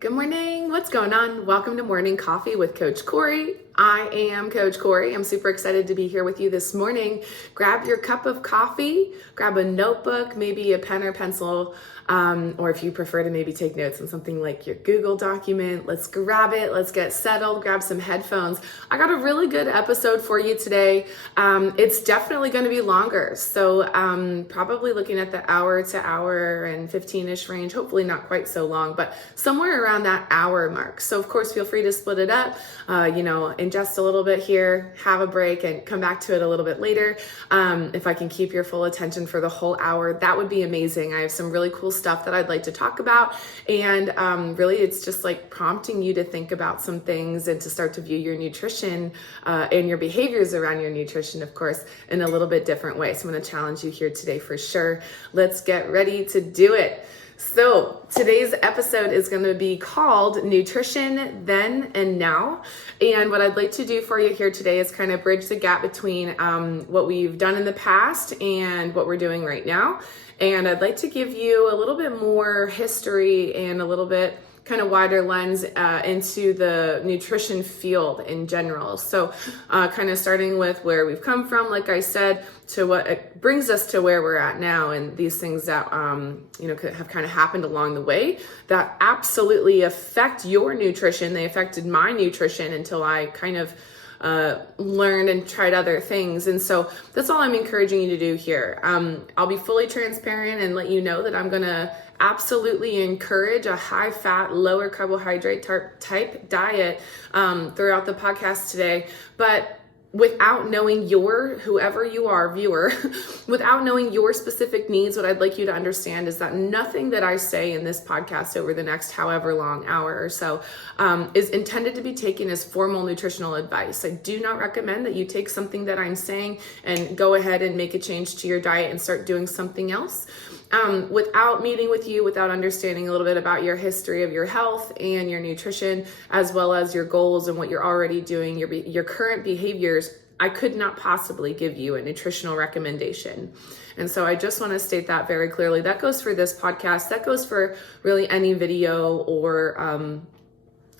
Good morning. What's going on? Welcome to Morning Coffee with Coach Courey. I am Coach Courey. I'm super excited to be here with you this morning. Grab your cup of coffee, grab a notebook, maybe a pen or pencil, or if you prefer to maybe take notes on something like your Google document. Let's grab it. Let's get settled. Grab some headphones. I got a really good episode for you today. It's definitely going to be longer. So probably looking at the hour to hour and 15-ish range, hopefully not quite so long, but somewhere around that hour mark. So of course, feel free to split it up, ingest a little bit here, have a break, and come back to it a little bit later. If I can keep your full attention for the whole hour, that would be amazing. I have some really cool stuff that I'd like to talk about. And really, it's just like prompting you to think about some things and to start to view your nutrition and your behaviors around your nutrition, of course, in a little bit different way. So I'm going to challenge you here today for sure. Let's get ready to do it. So today's episode is going to be called Nutrition Then and Now. And what I'd like to do for you here today is kind of bridge the gap between what we've done in the past and what we're doing right now. And I'd like to give you a little bit more history and a little bit kind of wider lens into the nutrition field in general. So kind of starting with where we've come from, like I said, to what it brings us to where we're at now, and these things that have kind of happened along the way that absolutely affect your nutrition. They affected my nutrition until I kind of learned and tried other things. And so that's all I'm encouraging you to do here. I'll be fully transparent and let you know that I'm going to absolutely encourage a high fat, lower carbohydrate type diet throughout the podcast today. But without knowing whoever you are, viewer, without knowing your specific needs, what I'd like you to understand is that nothing that I say in this podcast over the next however long hour or so is intended to be taken as formal nutritional advice. I do not recommend that you take something that I'm saying and go ahead and make a change to your diet and start doing something else. Without meeting with you, without understanding a little bit about your history of your health and your nutrition, as well as your goals and what you're already doing, your current behaviors, I could not possibly give you a nutritional recommendation. And so I just want to state that very clearly. That goes for this podcast. That goes for really any video or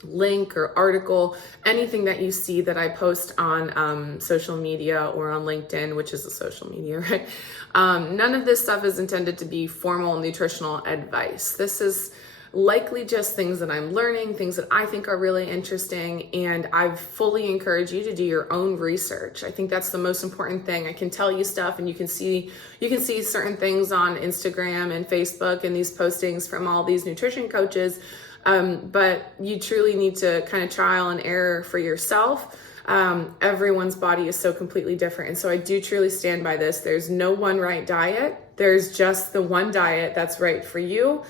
link or article, anything that you see that I post on social media or on LinkedIn, which is a social media, right? None of this stuff is intended to be formal nutritional advice. This is likely just things that I'm learning, things that I think are really interesting, and I fully encourage you to do your own research. I think that's the most important thing. I can tell you stuff, and you can see certain things on Instagram and Facebook and these postings from all these nutrition coaches. But you truly need to kind of trial and error for yourself. Everyone's body is so completely different. And so I do truly stand by this. There's no one right diet. There's just the one diet that's right for you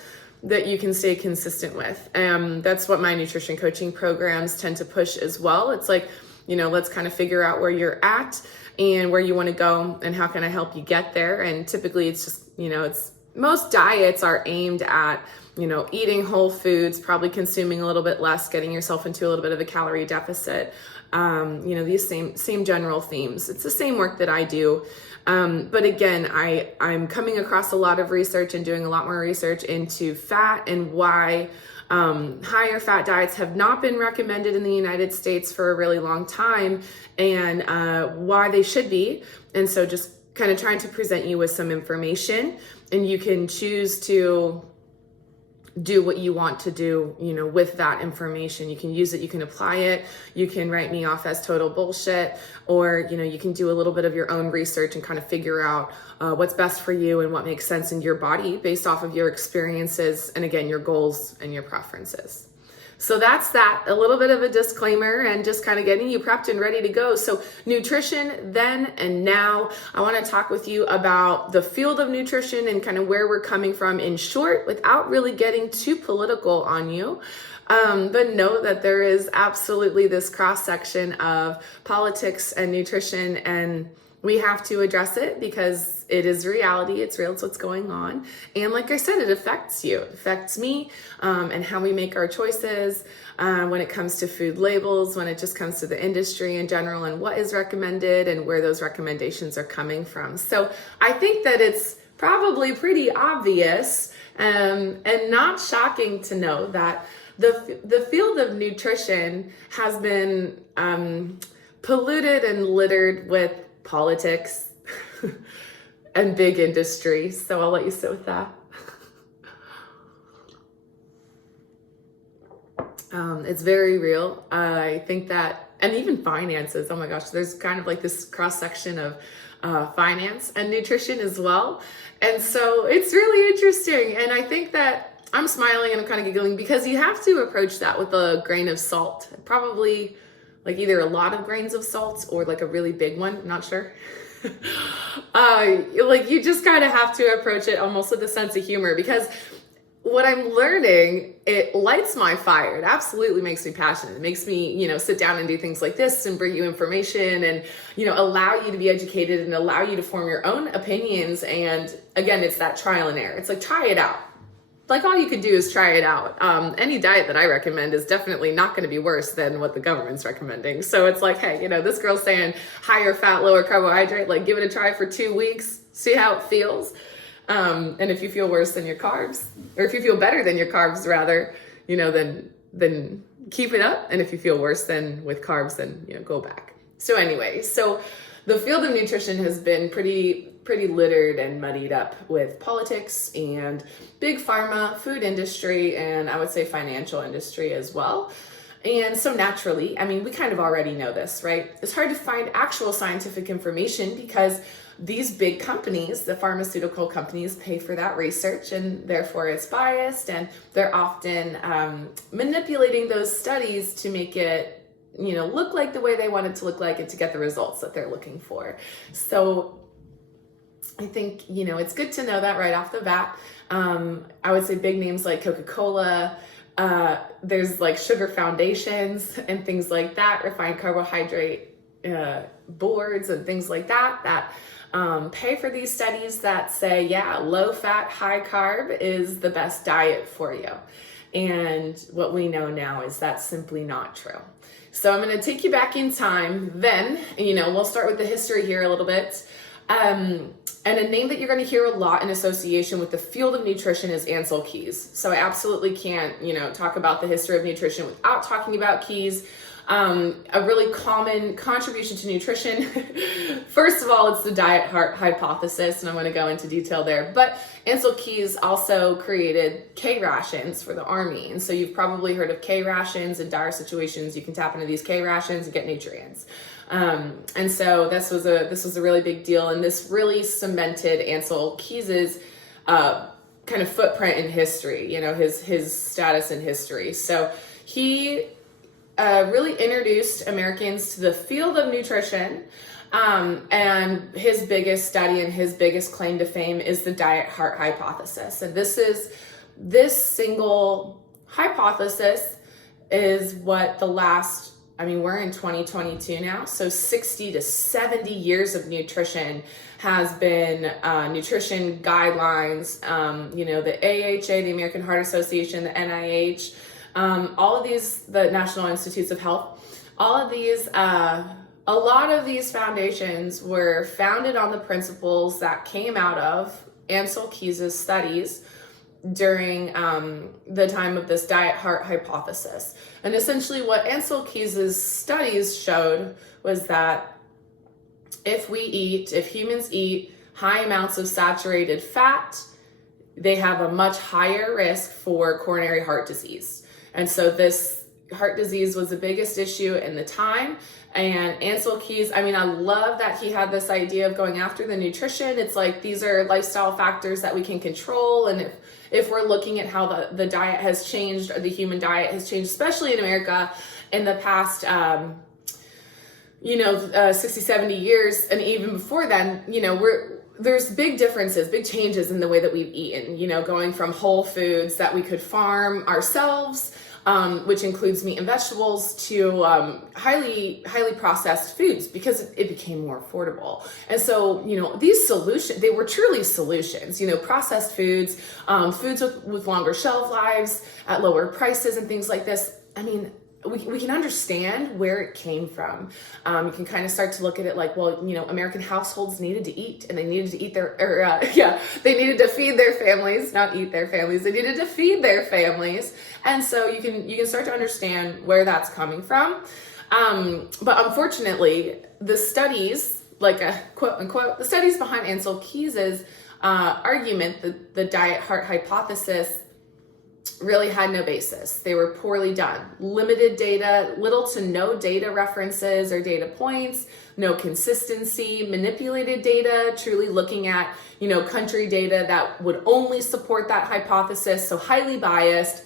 that you can stay consistent with. That's what my nutrition coaching programs tend to push as well. It's like, let's kind of figure out where you're at and where you want to go and how can I help you get there. And typically it's just, most diets are aimed at eating whole foods, probably consuming a little bit less, getting yourself into a little bit of a calorie deficit. These same general themes. It's the same work that I do. But again, I'm coming across a lot of research and doing a lot more research into fat and why higher fat diets have not been recommended in the United States for a really long time, and why they should be. And so just kind of trying to present you with some information, and you can choose to do what you want to do, with that information. You can use it, you can apply it, you can write me off as total bullshit, or, you can do a little bit of your own research and kind of figure out what's best for you and what makes sense in your body based off of your experiences and, again, your goals and your preferences. So that's that, a little bit of a disclaimer and just kind of getting you prepped and ready to go. So nutrition then and now. I want to talk with you about the field of nutrition and kind of where we're coming from in short, without really getting too political on you. But know that there is absolutely this cross section of politics and nutrition, and we have to address it because it is reality. It's real. It's what's going on. And like I said, it affects you. It affects me and how we make our choices when it comes to food labels, when it just comes to the industry in general and what is recommended and where those recommendations are coming from. So I think that it's probably pretty obvious and not shocking to know that The field of nutrition has been polluted and littered with politics and big industry. So I'll let you sit with that. It's very real. I think that, and even finances, oh my gosh, there's kind of like this cross section of finance and nutrition as well. And so it's really interesting. And I think that I'm smiling and I'm kind of giggling because you have to approach that with a grain of salt, probably like either a lot of grains of salt or like a really big one. I'm not sure. Like you just kind of have to approach it almost with a sense of humor, because what I'm learning, it lights my fire. It absolutely makes me passionate. It makes me, sit down and do things like this and bring you information and, allow you to be educated and allow you to form your own opinions. And again, it's that trial and error. It's like, try it out. Like all you could do is try it out. Any diet that I recommend is definitely not going to be worse than what the government's recommending. So it's like, hey, this girl's saying higher fat, lower carbohydrate, like give it a try for 2 weeks, see how it feels. And if you feel worse than your carbs, or if you feel better than your carbs rather, then keep it up. And if you feel worse than with carbs, then, go back. So anyway, so the field of nutrition has been pretty littered and muddied up with politics and big pharma, food industry, and I would say financial industry as well. And so naturally, we kind of already know this, right? It's hard to find actual scientific information because these big companies, the pharmaceutical companies, pay for that research and therefore it's biased, and they're often manipulating those studies to make it look like the way they want it to look like and to get the results that they're looking for. So I think, it's good to know that right off the bat. I would say big names like Coca-Cola, there's like sugar foundations and things like that, refined carbohydrate boards and things like that pay for these studies that say, yeah, low fat, high carb is the best diet for you. And what we know now is that's simply not true. So I'm going to take you back in time then, we'll start with the history here a little bit. And a name that you're going to hear a lot in association with the field of nutrition is Ancel Keys. So I absolutely can't, talk about the history of nutrition without talking about Keys. A really common contribution to nutrition. First of all, it's the diet heart hypothesis, and I'm going to go into detail there. But Ancel Keys also created K rations for the Army. And so you've probably heard of K rations. In dire situations, you can tap into these K rations and get nutrients. And so this was a really big deal, and this really cemented Ancel Keys's kind of footprint in history, his status in history. So he really introduced Americans to the field of nutrition, and his biggest study and his biggest claim to fame is the diet heart hypothesis. And this single hypothesis is what the last, we're in 2022 now, so 60 to 70 years of nutrition has been nutrition guidelines, the AHA, the American Heart Association, the NIH, all of these, the National Institutes of Health, all of these, a lot of these foundations were founded on the principles that came out of Ancel Keys' studies during the time of this diet heart hypothesis. And essentially what Ancel Keys' studies showed was that if humans eat high amounts of saturated fat, they have a much higher risk for coronary heart disease. And so this heart disease was the biggest issue in the time. And Ancel Keys, I love that he had this idea of going after the nutrition. It's like, these are lifestyle factors that we can control. And if we're looking at how the diet has changed, or the human diet has changed, especially in America in the past, 60, 70 years, and even before then, there's big differences, big changes in the way that we've eaten, going from whole foods that we could farm ourselves, which includes meat and vegetables, to highly processed foods, because it became more affordable. And so, these solutions, they were truly solutions, processed foods, foods with longer shelf lives at lower prices and things like this. we can understand where it came from. You can kind of start to look at it like, well, American households needed to eat, and they needed to eat they needed to feed their families, not eat their families. They needed to feed their families. And so you can start to understand where that's coming from. But unfortunately, the studies, like a quote unquote, the studies behind Ancel Keys's argument that the diet heart hypothesis really had no basis. They were poorly done. Limited data, little to no data references or data points, no consistency, manipulated data, truly looking at, country data that would only support that hypothesis. So highly biased,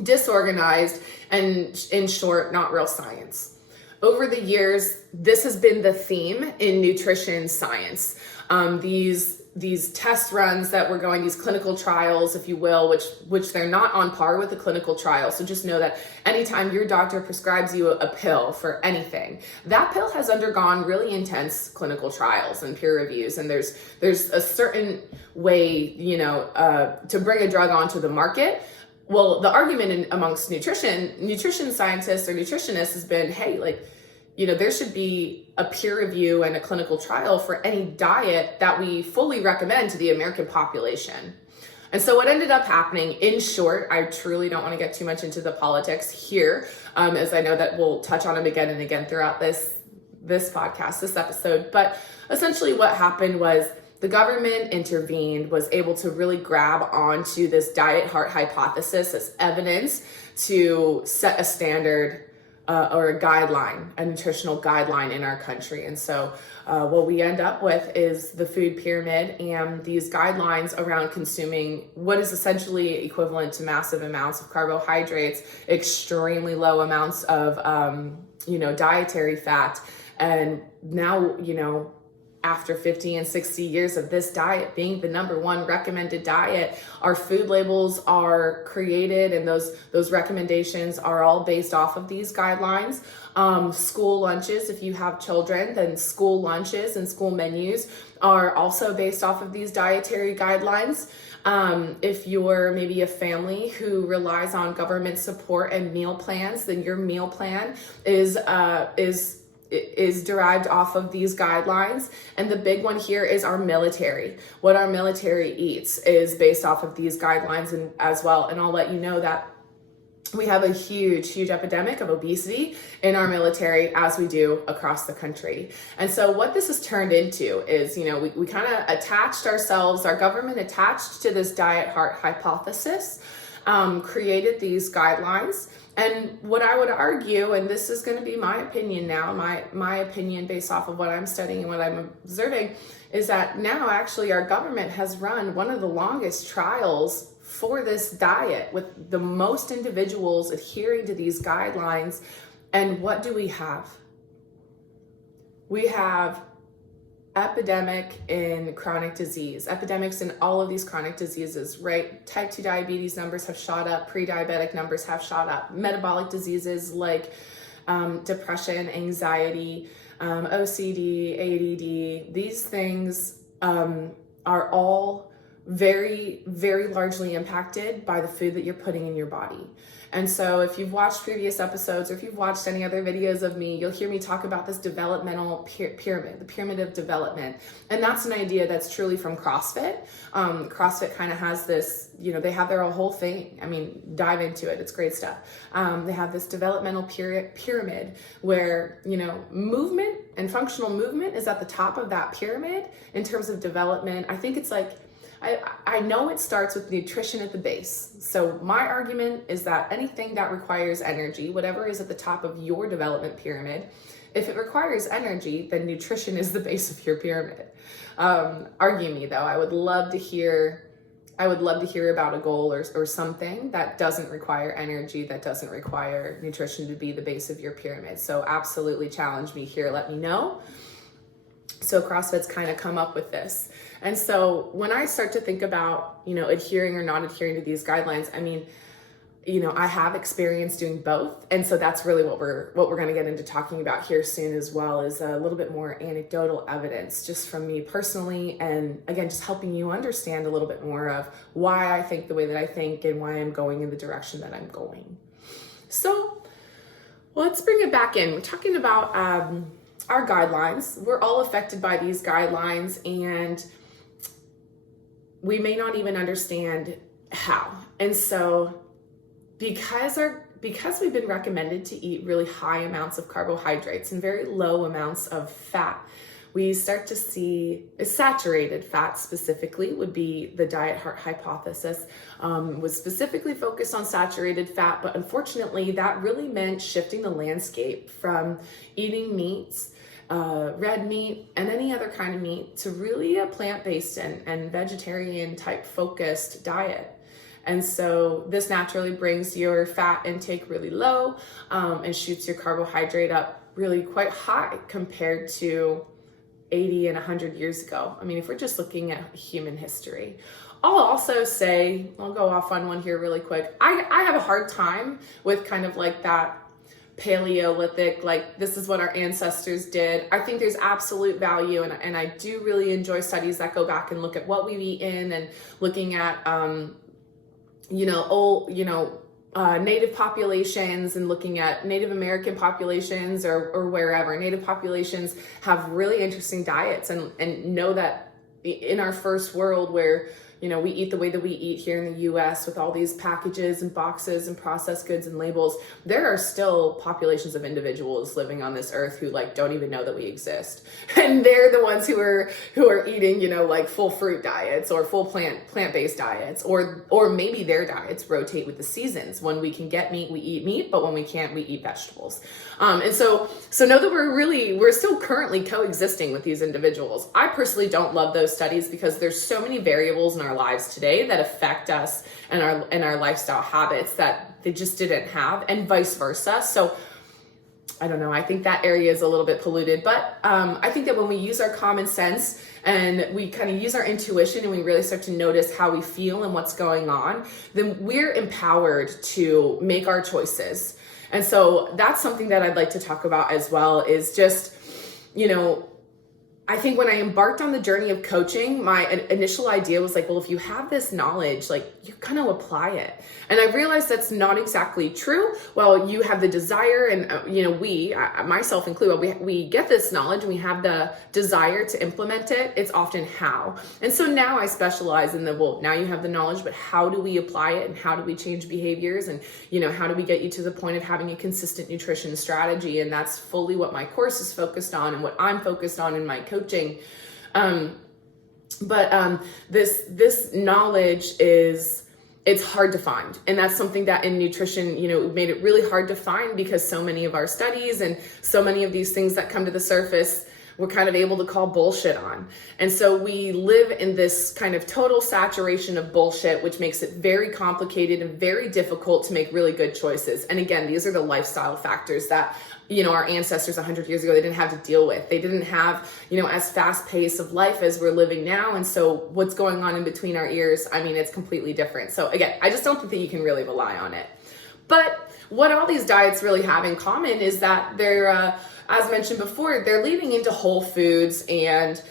disorganized, and in short, not real science. Over the years, this has been the theme in nutrition science. These test runs that we're going, these clinical trials, if you will, which they're not on par with the clinical trial. So just know that anytime your doctor prescribes you a pill for anything, that pill has undergone really intense clinical trials and peer reviews. And there's a certain way, to bring a drug onto the market. Well, the argument amongst nutrition scientists or nutritionists has been, hey, there should be a peer review and a clinical trial for any diet that we fully recommend to the American population. And so what ended up happening, in short, I truly don't want to get too much into the politics here, as I know that we'll touch on them again and again throughout this podcast, this episode. But essentially what happened was the government intervened, was able to really grab onto this diet heart hypothesis as evidence to set a standard or a guideline, a nutritional guideline in our country. And so what we end up with is the food pyramid and these guidelines around consuming what is essentially equivalent to massive amounts of carbohydrates, extremely low amounts of, dietary fat. And now, after 50 and 60 years of this diet being the number one recommended diet, our food labels are created, and those recommendations are all based off of these guidelines. School lunches, if you have children, then school lunches and school menus are also based off of these dietary guidelines. If you're maybe a family who relies on government support and meal plans, then your meal plan is derived off of these guidelines. And the big one here is our military. What our military eats is based off of these guidelines and as well. And I'll let you know that we have a huge epidemic of obesity in our military, as we do across the country. And so what this has turned into is, we kind of attached ourselves, our government attached to this diet heart hypothesis, created these guidelines. And what I would argue, and this is going to be my opinion now, my opinion based off of what I'm studying and what I'm observing, is that now actually our government has run one of the longest trials for this diet with the most individuals adhering to these guidelines. And what do we have? We have epidemic in chronic disease, epidemics in all of these chronic diseases, right? Type 2 diabetes numbers have shot up, pre-diabetic numbers have shot up, metabolic diseases like depression, anxiety, OCD, ADD, these things are all very, very largely impacted by the food that you're putting in your body. And so if you've watched previous episodes or if you've watched any other videos of me, you'll hear me talk about this developmental pyramid, the pyramid of development. And that's an idea that's truly from CrossFit. CrossFit kind of has this, they have their whole thing. I mean, dive into it. It's great stuff. They have this developmental pyramid where, movement and functional movement is at the top of that pyramid in terms of development. I think it's like, I know it starts with nutrition at the base. So my argument is that anything that requires energy, whatever is at the top of your development pyramid, if it requires energy, then nutrition is the base of your pyramid. Argue me though. I would love to hear about a goal or something that doesn't require energy, that doesn't require nutrition to be the base of your pyramid. So absolutely challenge me here. Let me know. So CrossFit's kind of come up with this. And so when I start to think about, adhering or not adhering to these guidelines, I mean, I have experience doing both. And so that's really what we're going to get into talking about here soon, as well as a little bit more anecdotal evidence just from me personally. And again, just helping you understand a little bit more of why I think the way that I think and why I'm going in the direction that I'm going. So Well, let's bring it back in. We're talking about our guidelines. We're all affected by these guidelines, and we may not even understand how. And so because we've been recommended to eat really high amounts of carbohydrates and very low amounts of fat, we start to see saturated fat specifically would be the diet heart hypothesis, was specifically focused on saturated fat, but unfortunately that really meant shifting the landscape from eating meats, red meat and any other kind of meat, to really a plant-based and vegetarian type focused diet. And so this naturally brings your fat intake really low, and shoots your carbohydrate up really quite high compared to 80 and 100 years ago. I mean, if we're just looking at human history. I'll also say, I'll go off on one here really quick. I have a hard time with kind of like that Paleolithic, like this is what our ancestors did. I think there's absolute value, and I do really enjoy studies that go back and look at what we've eaten and looking at, Native populations and looking at Native American populations or wherever. Native populations have really interesting diets, and know that in our first world where, we eat the way that we eat here in the US with all these packages and boxes and processed goods and labels, there are still populations of individuals living on this earth who don't even know that we exist. And they're the ones who are eating, full fruit diets or full plant-based diets, or maybe their diets rotate with the seasons. When we can get meat, we eat meat, but when we can't, we eat vegetables. And so know that we're still currently coexisting with these individuals. I personally don't love those studies because there's so many variables in our lives today that affect us and our lifestyle habits that they just didn't have, and vice versa. So I don't know, I think that area is a little bit polluted, but I think that when we use our common sense and we kind of use our intuition and we really start to notice how we feel and what's going on, then we're empowered to make our choices. And so that's something that I'd like to talk about as well, is just, I think when I embarked on the journey of coaching, my initial idea was like, well, if you have this knowledge, you're going to apply it. And I realized that's not exactly true. Well, you have the desire, and, we, myself included, we get this knowledge and we have the desire to implement it. It's often how. And so now I specialize in now you have the knowledge, but how do we apply it, and how do we change behaviors, and, how do we get you to the point of having a consistent nutrition strategy? And that's fully what my course is focused on and what I'm focused on in my coaching. This knowledge it's hard to find. And that's something that in nutrition, made it really hard to find, because so many of our studies and so many of these things that come to the surface, we're kind of able to call bullshit on. And so we live in this kind of total saturation of bullshit, which makes it very complicated and very difficult to make really good choices. And again, these are the lifestyle factors that, our ancestors 100 years ago, they didn't have to deal with. They didn't have, as fast pace of life as we're living now. And so what's going on in between our ears, it's completely different. So again, I just don't think that you can really rely on it. But what all these diets really have in common is that they're, as mentioned before, they're leading into whole foods and,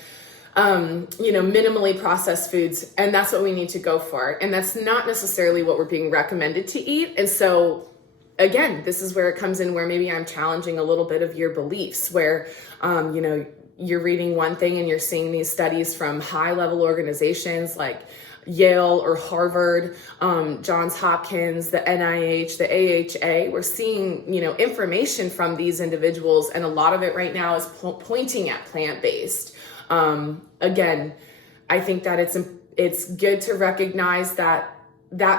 minimally processed foods. And that's what we need to go for. And that's not necessarily what we're being recommended to eat. And so again, this is where it comes in, where maybe I'm challenging a little bit of your beliefs, where, you're reading one thing and you're seeing these studies from high level organizations like Yale or Harvard, Johns Hopkins, the NIH, the AHA. We're seeing, information from these individuals, and a lot of it right now is pointing at plant-based. Again, I think that it's good to recognize that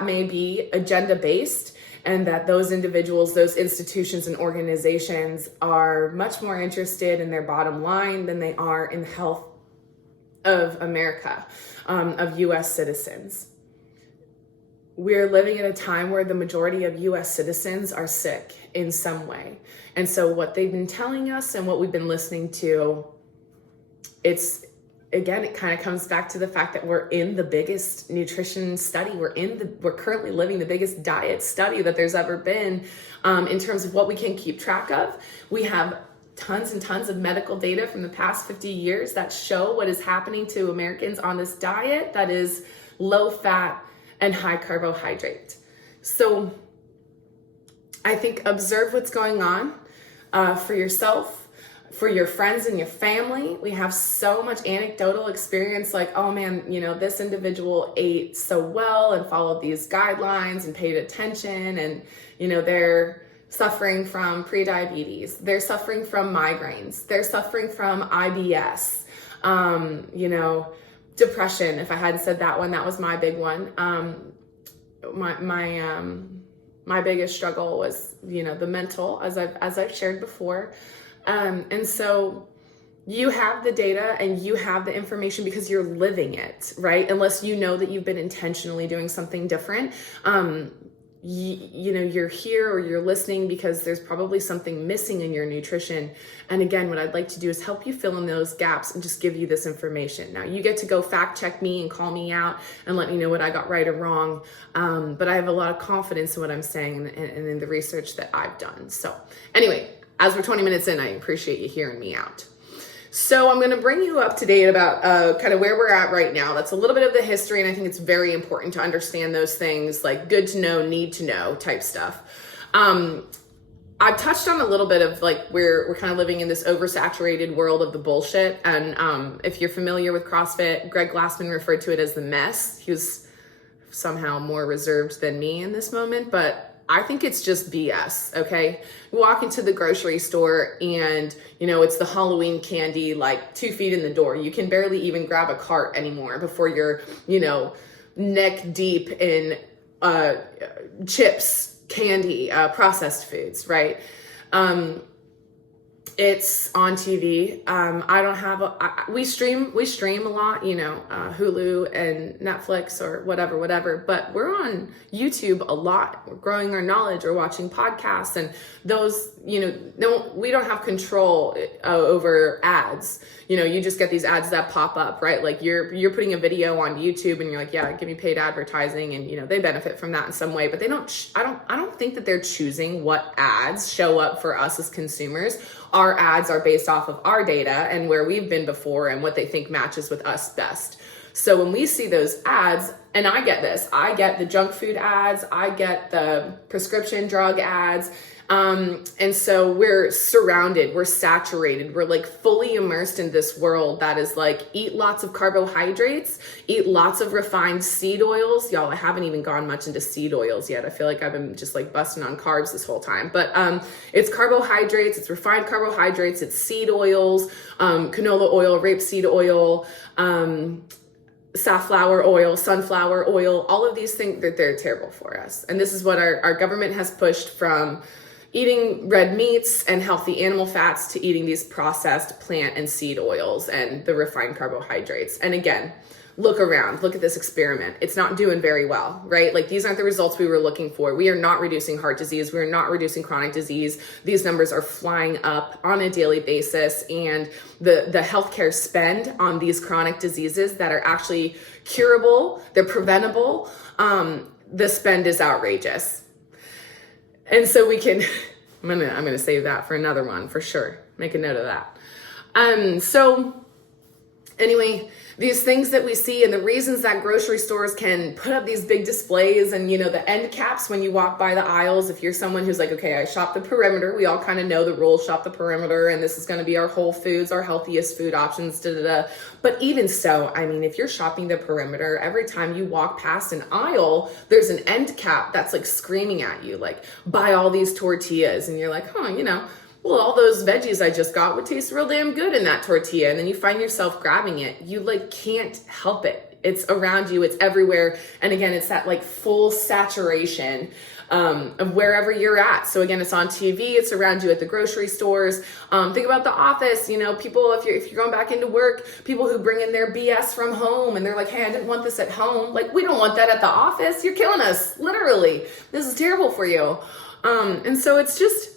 may be agenda-based, and that those individuals, those institutions and organizations are much more interested in their bottom line than they are in the health of America, of US citizens. We're living at a time where the majority of US citizens are sick in some way. And so what they've been telling us and what we've been listening to, it kind of comes back to the fact that we're in the biggest nutrition study. We're currently living the biggest diet study that there's ever been, in terms of what we can keep track of. We have tons and tons of medical data from the past 50 years that show what is happening to Americans on this diet that is low fat and high carbohydrate. So I think observe what's going on for yourself, for your friends and your family. We have so much anecdotal experience, like, oh man, this individual ate so well and followed these guidelines and paid attention, and they're suffering from prediabetes, they're suffering from migraines, they're suffering from IBS, depression. If I hadn't said that one, that was my big one. My biggest struggle was, the mental, as I've shared before. And so you have the data and you have the information because you're living it, right? Unless you know that you've been intentionally doing something different. You're here or you're listening because there's probably something missing in your nutrition. And again, what I'd like to do is help you fill in those gaps and just give you this information. Now you get to go fact check me and call me out and let me know what I got right or wrong. But I have a lot of confidence in what I'm saying and in the research that I've done. So anyway, as we're 20 minutes in, I appreciate you hearing me out. So I'm going to bring you up to date about kind of where we're at right now. That's a little bit of the history, and I think it's very important to understand those things, like good to know, need to know type stuff. I've touched on a little bit of like we're kind of living in this oversaturated world of the bullshit. And if you're familiar with CrossFit, Greg Glassman referred to it as the mess. He was somehow more reserved than me in this moment, but I think it's just BS, okay? You walk into the grocery store and, it's the Halloween candy, like 2 feet in the door. You can barely even grab a cart anymore before you're, neck deep in chips, candy, processed foods, right? It's on TV. I don't have we stream a lot, Hulu and Netflix or whatever, but we're on YouTube a lot. We're growing our knowledge or watching podcasts, and those, we don't have control over ads. You just get these ads that pop up, right? Like you're putting a video on YouTube and you're like, yeah, give me paid advertising, and they benefit from that in some way, but they don't, I don't think that they're choosing what ads show up for us as consumers. Our ads are based off of our data and where we've been before and what they think matches with us best. So when we see those ads, and I get this, I get the junk food ads, I get the prescription drug ads, and so we're surrounded, we're saturated, we're like fully immersed in this world that is like, eat lots of carbohydrates, eat lots of refined seed oils. Y'all, I haven't even gone much into seed oils yet. I feel like I've been just like busting on carbs this whole time, but it's carbohydrates, it's refined carbohydrates, it's seed oils, canola oil, rapeseed oil, safflower oil, sunflower oil, all of these things, they're terrible for us. And this is what our government has pushed from eating red meats and healthy animal fats to eating these processed plant and seed oils and the refined carbohydrates. And again, look around, look at this experiment. It's not doing very well, right? Like these aren't the results we were looking for. We are not reducing heart disease. We are not reducing chronic disease. These numbers are flying up on a daily basis. And the healthcare spend on these chronic diseases that are actually curable, they're preventable, the spend is outrageous. And so we can, I'm gonna save that for another one for sure. Make a note of that. So anyway, these things that we see and the reasons that grocery stores can put up these big displays and, the end caps when you walk by the aisles, if you're someone who's like, okay, I shop the perimeter, we all kind of know the rules, shop the perimeter, and this is going to be our whole foods, our healthiest food options, But even so, if you're shopping the perimeter, every time you walk past an aisle, there's an end cap that's like screaming at you, like, buy all these tortillas. And you're like, well, all those veggies I just got would taste real damn good in that tortilla. And then you find yourself grabbing it. You can't help it. It's around you, it's everywhere. And again, it's that like full saturation of wherever you're at. So again, it's on TV, it's around you at the grocery stores. Think about the office, people, if you're going back into work, people who bring in their BS from home and they're like, hey, I didn't want this at home. Like, we don't want that at the office. You're killing us. Literally. This is terrible for you. And so it's just,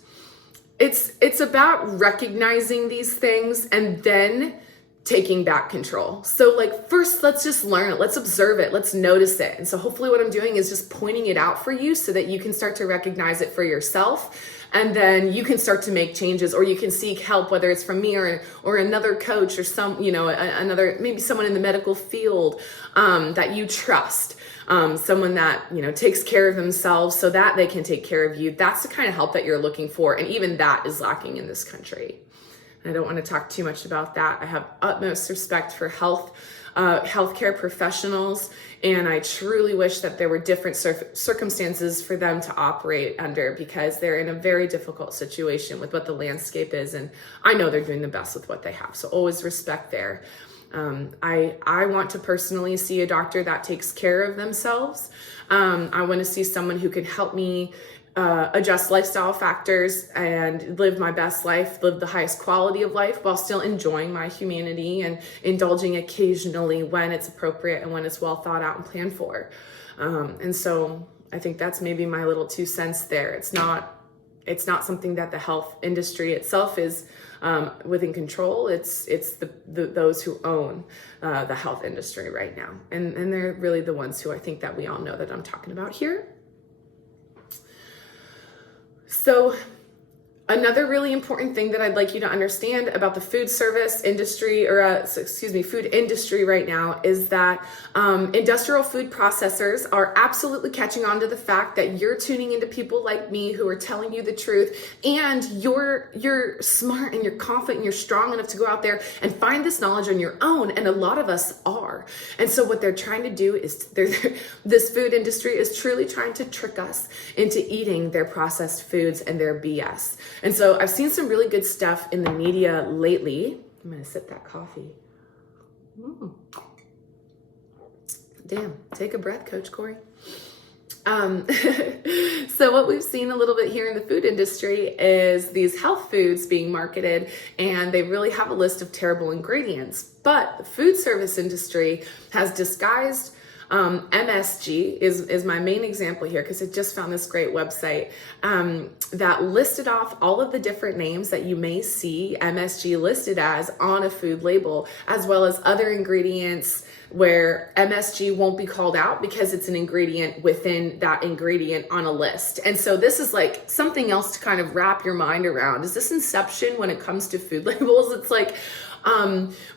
it's about recognizing these things and then taking back control. So like first, let's just learn it. Let's observe it. Let's notice it. And so hopefully what I'm doing is just pointing it out for you so that you can start to recognize it for yourself. And then you can start to make changes, or you can seek help, whether it's from me or another coach or another, maybe someone in the medical field that you trust. someone that, takes care of themselves so that they can take care of you. That's the kind of help that you're looking for. And even that is lacking in this country. I don't want to talk too much about that. I have utmost respect for healthcare professionals, and I truly wish that there were different circumstances for them to operate under, because they're in a very difficult situation with what the landscape is, and I know they're doing the best with what they have. So always respect there. I want to personally see a doctor that takes care of themselves. I want to see someone who can help me adjust lifestyle factors and live my best life, live the highest quality of life while still enjoying my humanity and indulging occasionally when it's appropriate and when it's well thought out and planned for. And so I think that's maybe my little 2 cents there. It's not something that the health industry itself is within control. It's those who own the health industry right now. And they're really the ones who I think that we all know that I'm talking about here. So another really important thing that I'd like you to understand about the food service industry, food industry right now, is that industrial food processors are absolutely catching on to the fact that you're tuning into people like me who are telling you the truth, and you're smart and you're confident and you're strong enough to go out there and find this knowledge on your own, and a lot of us are. And so what they're trying to do is this food industry is truly trying to trick us into eating their processed foods and their BS. And so I've seen some really good stuff in the media lately. I'm going to sip that coffee. Damn, take a breath, Coach Courey. So what we've seen a little bit here in the food industry is these health foods being marketed, and they really have a list of terrible ingredients. But the food service industry has disguised MSG is my main example here, because I just found this great website that listed off all of the different names that you may see MSG listed as on a food label, as well as other ingredients where MSG won't be called out because it's an ingredient within that ingredient on a list. And so this is like something else to kind of wrap your mind around. Is this Inception when it comes to food labels? It's like,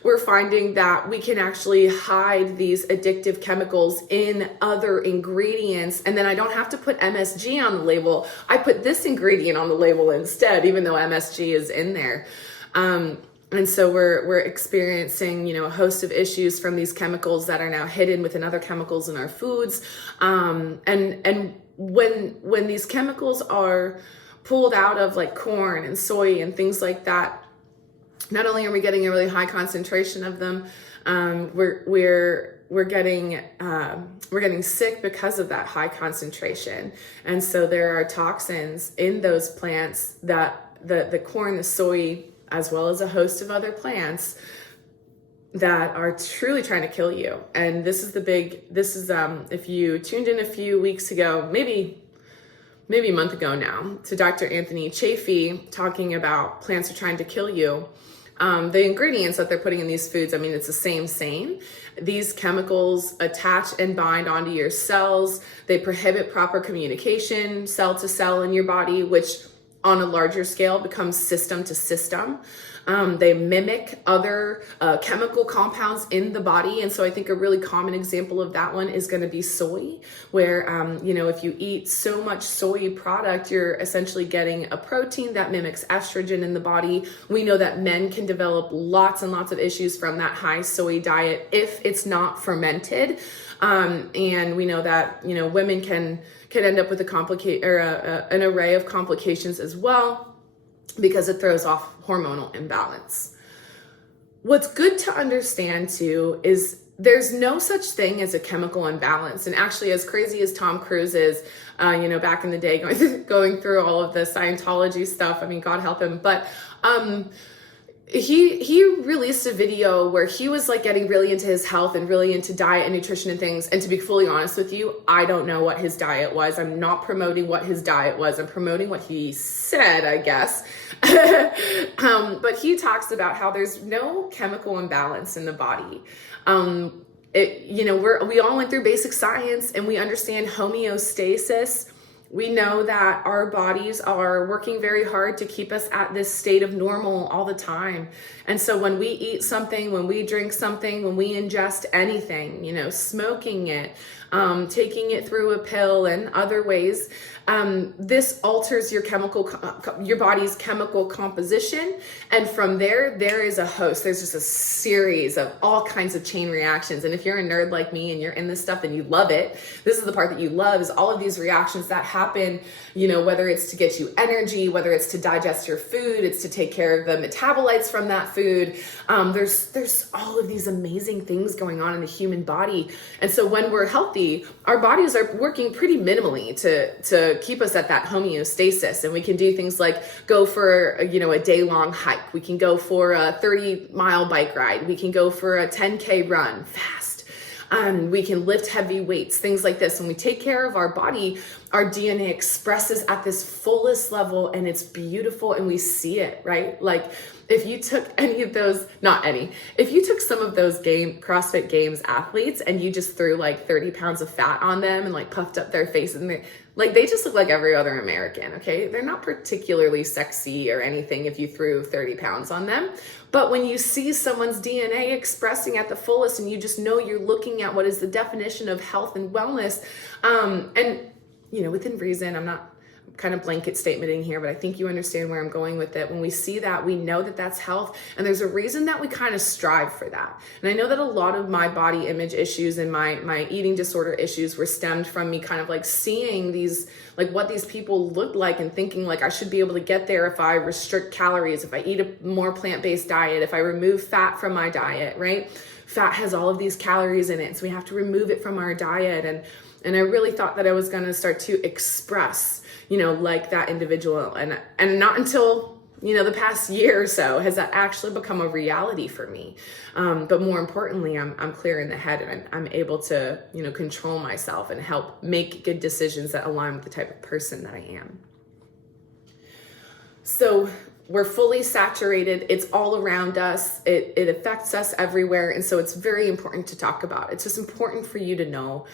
we're finding that we can actually hide these addictive chemicals in other ingredients. And then I don't have to put MSG on the label. I put this ingredient on the label instead, even though MSG is in there. And so we're experiencing, a host of issues from these chemicals that are now hidden within other chemicals in our foods. And when these chemicals are pulled out of like corn and soy and things like that, not only are we getting a really high concentration of them, we're getting sick because of that high concentration. And so there are toxins in those plants that the corn, the soy, as well as a host of other plants that are truly trying to kill you. And this is if you tuned in a few weeks ago, maybe a month ago now, to Dr. Anthony Chaffee talking about plants are trying to kill you. The ingredients that they're putting in these foods, it's the same. These chemicals attach and bind onto your cells. They prohibit proper communication, cell to cell in your body, which on a larger scale becomes system to system. They mimic other chemical compounds in the body. And so I think a really common example of that one is going to be soy, where, if you eat so much soy product, you're essentially getting a protein that mimics estrogen in the body. We know that men can develop lots and lots of issues from that high soy diet if it's not fermented. And we know that, women can end up with an array of complications as well, because it throws off hormonal imbalance. What's good to understand too is there's no such thing as a chemical imbalance. And actually, as crazy as Tom Cruise is, back in the day going through all of the Scientology stuff, God help him, but he released a video where he was like getting really into his health and really into diet and nutrition and things. And to be fully honest with you, I don't know what his diet was. I'm not promoting what his diet was. I'm promoting what he said, I guess. But he talks about how there's no chemical imbalance in the body. We all went through basic science and we understand homeostasis We know that our bodies are working very hard to keep us at this state of normal all the time. And so when we eat something, when we drink something, when we ingest anything, smoking it, taking it through a pill and other ways, this alters your body's chemical composition. And from there is a host. There's just a series of all kinds of chain reactions. And if you're a nerd like me and you're in this stuff and you love it, this is the part that you love, is all of these reactions that happen, whether it's to get you energy, whether it's to digest your food, it's to take care of the metabolites from that food. There's all of these amazing things going on in the human body. And so when we're healthy, our bodies are working pretty minimally to keep us at that homeostasis. And we can do things like go for a day-long hike. We can go for a 30-mile bike ride. We can go for a 10K run fast. We can lift heavy weights, things like this. When we take care of our body, our DNA expresses at this fullest level, and it's beautiful, and we see it, right? Like if you took if you took some of those CrossFit Games athletes and you just threw like 30 pounds of fat on them and like puffed up their faces, and they just look like every other American, okay? They're not particularly sexy or anything if you threw 30 pounds on them. But when you see someone's DNA expressing at the fullest, and you just know you're looking at what is the definition of health and wellness, and within reason, I'm not kind of blanket statementing here, but I think you understand where I'm going with it. When we see that, we know that that's health, and there's a reason that we kind of strive for that. And I know that a lot of my body image issues and my eating disorder issues were stemmed from me kind of like seeing these, like what these people look like, and thinking like I should be able to get there if I restrict calories, if I eat a more plant-based diet, if I remove fat from my diet, right? Fat has all of these calories in it, so we have to remove it from our diet. And I really thought that I was going to start to express, like that individual. And not until, the past year or so has that actually become a reality for me. But more importantly, I'm clear in the head, and I'm able to, control myself and help make good decisions that align with the type of person that I am. So we're fully saturated. It's all around us. It affects us everywhere. And so it's very important to talk about. It's just important for you to know.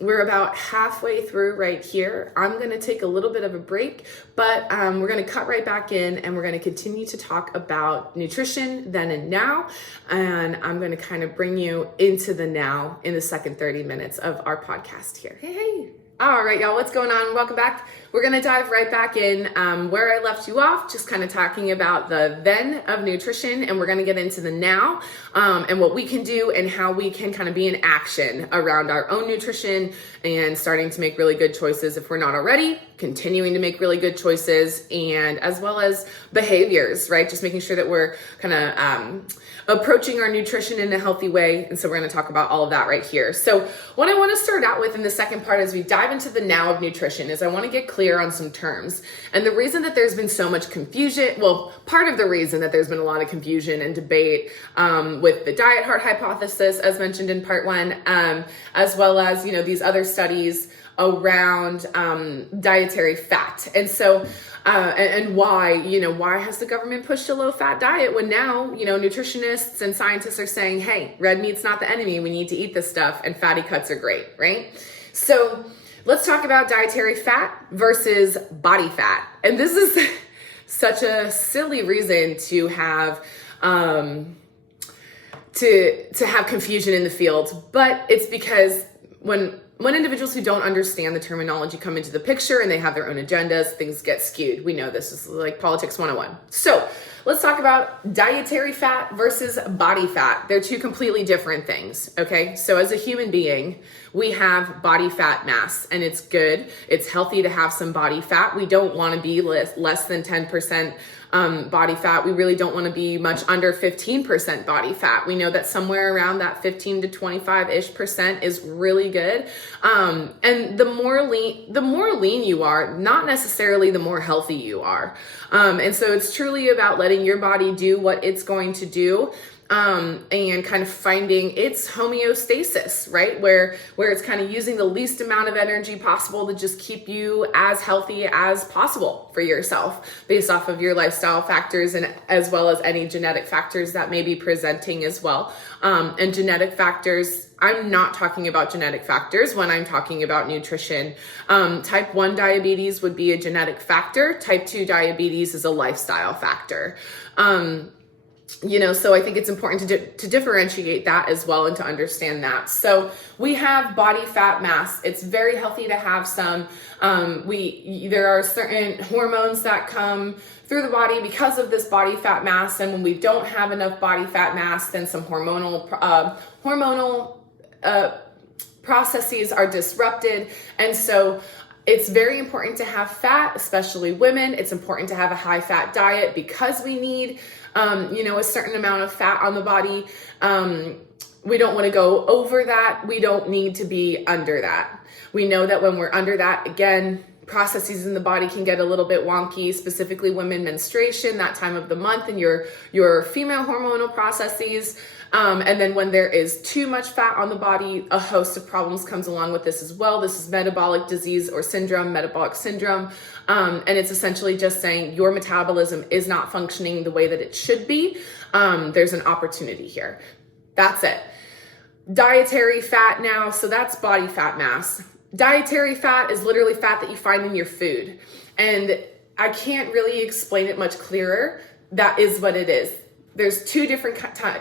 We're about halfway through right here. I'm going to take a little bit of a break, but we're going to cut right back in, and we're going to continue to talk about nutrition then and now. And I'm going to kind of bring you into the now in the second 30 minutes of our podcast here. Hey. All right, y'all, what's going on? Welcome back. We're going to dive right back in where I left you off, just kind of talking about the then of nutrition, and we're going to get into the now and what we can do and how we can kind of be in action around our own nutrition and starting to make really good choices if we're not already, continuing to make really good choices, and as well as behaviors, right? Just making sure that we're kind of approaching our nutrition in a healthy way. And so we're going to talk about all of that right here. So what I want to start out with in the second part as we dive into the now of nutrition is I want to get clear on some terms. And the reason that there's been so much confusion, well, part of the reason that there's been a lot of confusion and debate with the diet heart hypothesis, as mentioned in part one, as well as, these other studies around dietary fat. And so and why has the government pushed a low fat diet when now, nutritionists and scientists are saying, hey, red meat's not the enemy. We need to eat this stuff, and fatty cuts are great, right? So let's talk about dietary fat versus body fat. And this is such a silly reason to have to have confusion in the field, but it's because when individuals who don't understand the terminology come into the picture and they have their own agendas, things get skewed. We know this is like politics 101. So let's talk about dietary fat versus body fat. They're two completely different things, okay? So as a human being, we have body fat mass, and it's good. It's healthy to have some body fat. We don't want to be less than 10% body fat. We really don't want to be much under 15% body fat. We know that somewhere around that 15 to 25% is really good. And the more lean you are, not necessarily the more healthy you are. And so it's truly about letting your body do what it's going to do. And kind of finding its homeostasis, right? Where it's kind of using the least amount of energy possible to just keep you as healthy as possible for yourself based off of your lifestyle factors, and as well as any genetic factors that may be presenting as well. And genetic factors I'm not talking about genetic factors when I'm talking about nutrition. Type 1 diabetes would be a genetic factor. Type 2 diabetes is a lifestyle factor. So I think it's important to differentiate that as well and to understand that. So we have body fat mass. It's very healthy to have some. There are certain hormones that come through the body because of this body fat mass. And when we don't have enough body fat mass, then some hormonal processes are disrupted. And so it's very important to have fat, especially women. It's important to have a high fat diet because we need, a certain amount of fat on the body. We don't want to go over that. We don't need to be under that. We know that when we're under that, again, processes in the body can get a little bit wonky, specifically women menstruation, that time of the month, and your female hormonal processes. And then when there is too much fat on the body, a host of problems comes along with this as well. This is metabolic disease or syndrome, metabolic syndrome. And it's essentially just saying your metabolism is not functioning the way that it should be. There's an opportunity here. That's it. Dietary fat now. So that's body fat mass. Dietary fat is literally fat that you find in your food. And I can't really explain it much clearer. That is what it is. There's two different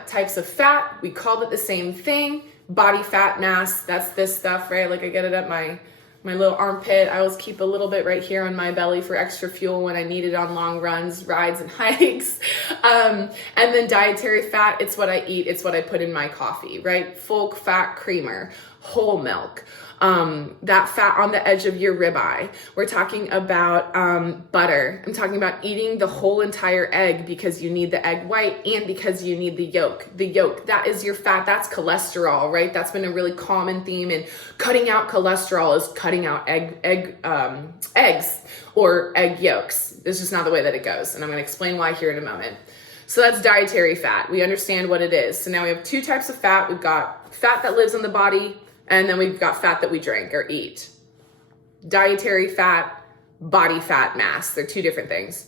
types of fat. We call it the same thing. Body fat mass, that's this stuff, right? Like I get it up my little armpit. I always keep a little bit right here on my belly for extra fuel when I need it on long runs, rides, and hikes. And then dietary fat, it's what I eat. It's what I put in my coffee, right? Full fat creamer, whole milk. That fat on the edge of your ribeye. We're talking about butter. I'm talking about eating the whole entire egg because you need the egg white and because you need the yolk. The yolk, that is your fat. That's cholesterol, right? That's been a really common theme. And cutting out cholesterol is cutting out eggs or egg yolks. It's just not the way that it goes. And I'm going to explain why here in a moment. So that's dietary fat. We understand what it is. So now we have two types of fat. We've got fat that lives in the body, and then we've got fat that we drink or eat. Dietary fat, body fat mass. They're two different things.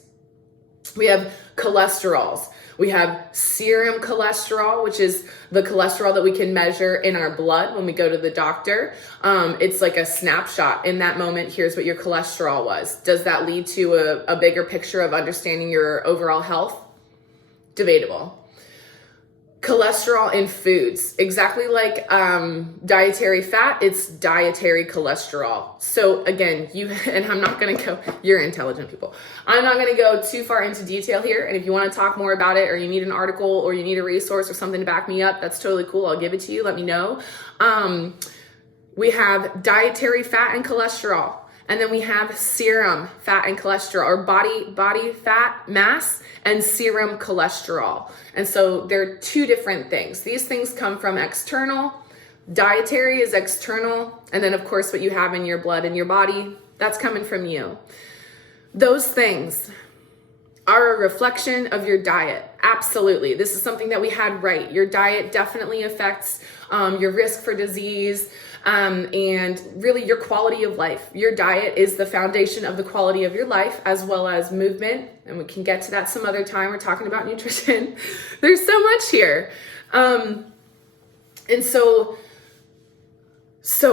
We have cholesterols. We have serum cholesterol, which is the cholesterol that we can measure in our blood when we go to the doctor. It's like a snapshot. In that moment, here's what your cholesterol was. Does that lead to a bigger picture of understanding your overall health? Debatable. Cholesterol in foods, exactly like dietary fat, it's dietary cholesterol. So again, and I'm not going to go, you're intelligent people. I'm not going to go too far into detail here. And if you want to talk more about it, or you need an article, or you need a resource or something to back me up, that's totally cool. I'll give it to you. Let me know. We have dietary fat and cholesterol. And then we have serum fat and cholesterol, or body fat mass and serum cholesterol. And so they're two different things. These things come from external. Dietary is external. And then of course what you have in your blood and your body, that's coming from you. Those things are a reflection of your diet. Absolutely. This is something that we had right. Your diet definitely affects your risk for disease, and really your quality of life. Your diet is the foundation of the quality of your life, as well as movement. And we can get to that some other time. We're talking about nutrition. There's so much here. And so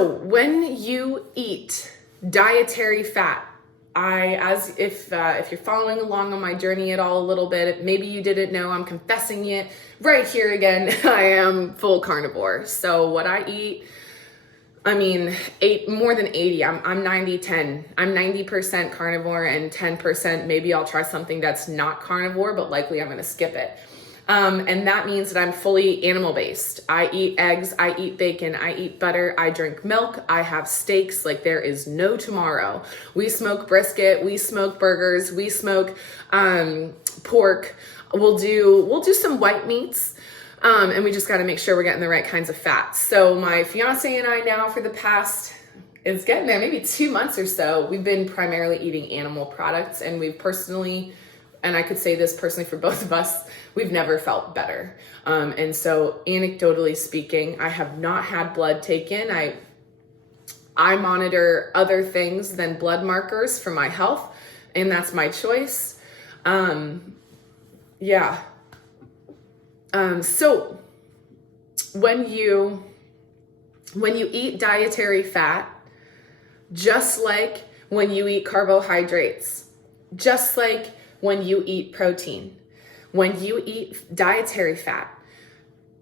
when you eat dietary fat, if you're following along on my journey at all a little bit, maybe you didn't know, I'm confessing it right here again. I am full carnivore. So what I eat, more than 80. I'm 90-10. I'm 90% carnivore and 10%, maybe I'll try something that's not carnivore, but likely I'm going to skip it. And that means that I'm fully animal-based. I eat eggs, I eat bacon, I eat butter, I drink milk, I have steaks, like there is no tomorrow. We smoke brisket, we smoke burgers, we smoke pork. We'll do some white meats. And we just got to make sure we're getting the right kinds of fats. So my fiance and I now for the past, it's getting there, maybe 2 months or so, we've been primarily eating animal products, and we've personally, and I could say this personally for both of us, we've never felt better. And so anecdotally speaking, I have not had blood taken. I monitor other things than blood markers for my health, and that's my choice. So when you When you eat dietary fat, just like when you eat carbohydrates, just like when you eat protein, when you eat dietary fat,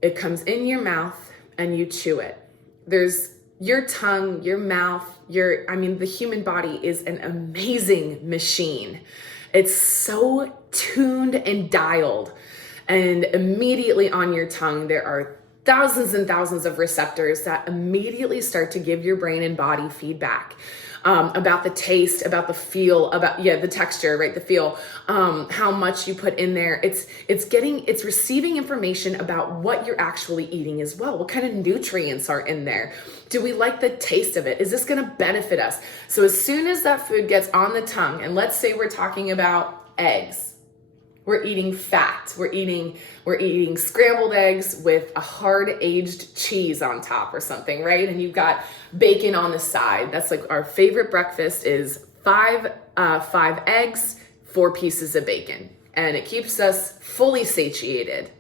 it comes in your mouth and you chew it. There's your tongue, your mouth, the human body is an amazing machine. It's so tuned and dialed. And immediately on your tongue, there are thousands and thousands of receptors that immediately start to give your brain and body feedback about the taste, about the feel, about the texture, right? The feel, how much you put in there. It's receiving information about what you're actually eating as well. What kind of nutrients are in there? Do we like the taste of it? Is this going to benefit us? So as soon as that food gets on the tongue, and let's say we're talking about eggs, we're eating fat. We're eating scrambled eggs with a hard aged cheese on top or something, right? And you've got bacon on the side. That's like our favorite breakfast is five eggs, 4 pieces of bacon. And it keeps us fully satiated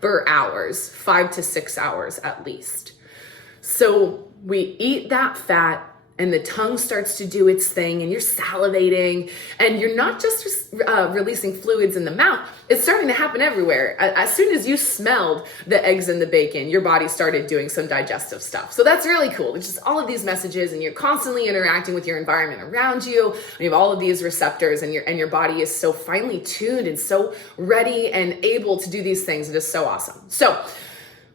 for hours, 5 to 6 hours at least. So we eat that fat, and the tongue starts to do its thing, and you're salivating, and you're not just releasing fluids in the mouth. It's starting to happen everywhere. As soon as you smelled the eggs and the bacon, your body started doing some digestive stuff. So that's really cool. It's just all of these messages, and you're constantly interacting with your environment around you. You have all of these receptors, and your body is so finely tuned and so ready and able to do these things. It is so awesome. So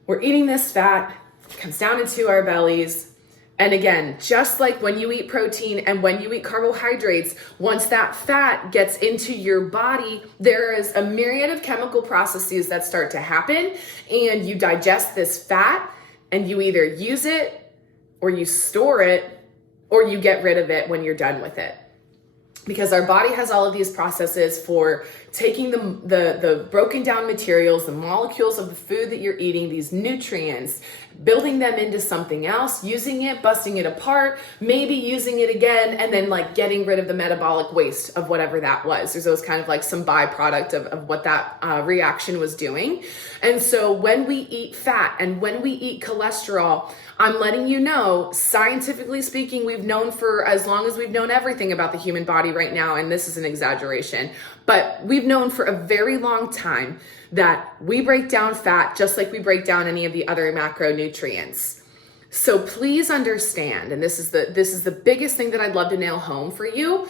we're eating this fat, it comes down into our bellies. And again, just like when you eat protein and when you eat carbohydrates, once that fat gets into your body, there is a myriad of chemical processes that start to happen, and you digest this fat, and you either use it or you store it or you get rid of it when you're done with it. Because our body has all of these processes for taking the broken down materials, the molecules of the food that you're eating, these nutrients, building them into something else, using it, busting it apart, maybe using it again, and then like getting rid of the metabolic waste of whatever that was. There's always kind of like some byproduct of what that reaction was doing. And so when we eat fat and when we eat cholesterol, I'm letting you know, scientifically speaking, we've known for as long as we've known everything about the human body right now, and this is an exaggeration, but we've known for a very long time that we break down fat just like we break down any of the other macronutrients. So please understand, and this is the biggest thing that I'd love to nail home for you.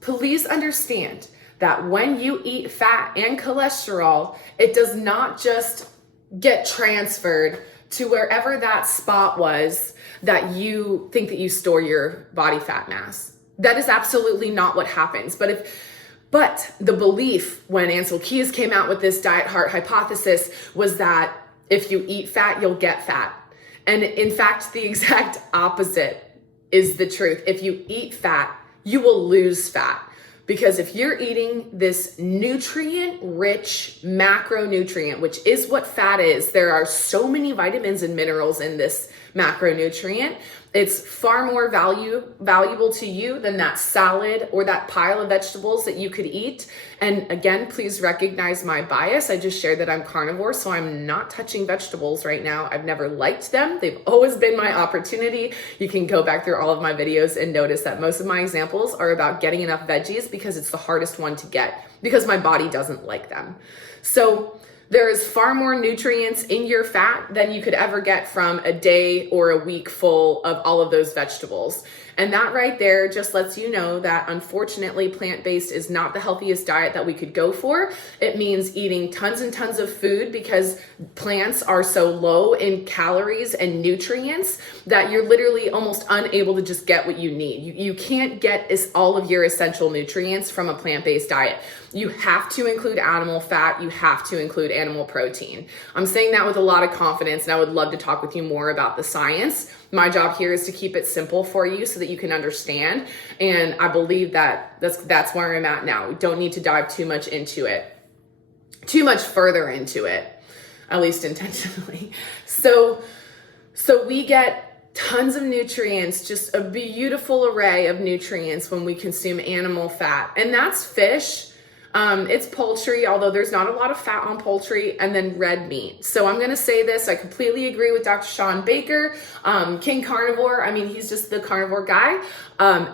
Please understand that when you eat fat and cholesterol, it does not just get transferred to wherever that spot was that you think that you store your body fat mass. That is absolutely not what happens. But the belief when Ancel Keys came out with this diet heart hypothesis was that if you eat fat, you'll get fat. And in fact, the exact opposite is the truth. If you eat fat, you will lose fat. Because if you're eating this nutrient-rich macronutrient, which is what fat is, there are so many vitamins and minerals in this macronutrient. It's far more valuable to you than that salad or that pile of vegetables that you could eat. And again, please recognize my bias. I just shared that I'm carnivore, so I'm not touching vegetables right now. I've never liked them. They've always been my opportunity. You can go back through all of my videos and notice that most of my examples are about getting enough veggies because it's the hardest one to get because my body doesn't like them. So there is far more nutrients in your fat than you could ever get from a day or a week full of all of those vegetables. And that right there just lets you know that unfortunately plant-based is not the healthiest diet that we could go for. It means eating tons and tons of food because plants are so low in calories and nutrients that you're literally almost unable to just get what you need. You can't get all of your essential nutrients from a plant-based diet. You have to include animal fat. You have to include animal protein. I'm saying that with a lot of confidence, and I would love to talk with you more about the science. My job here is to keep it simple for you so that you can understand. And I believe that that's where I'm at now. We don't need to dive too much further into it, at least intentionally. So we get tons of nutrients, just a beautiful array of nutrients when we consume animal fat. And that's fish. It's poultry, although there's not a lot of fat on poultry, and then red meat. So I'm going to say this. I completely agree with Dr. Shawn Baker, King Carnivore. I mean, he's just the carnivore guy. SHAWN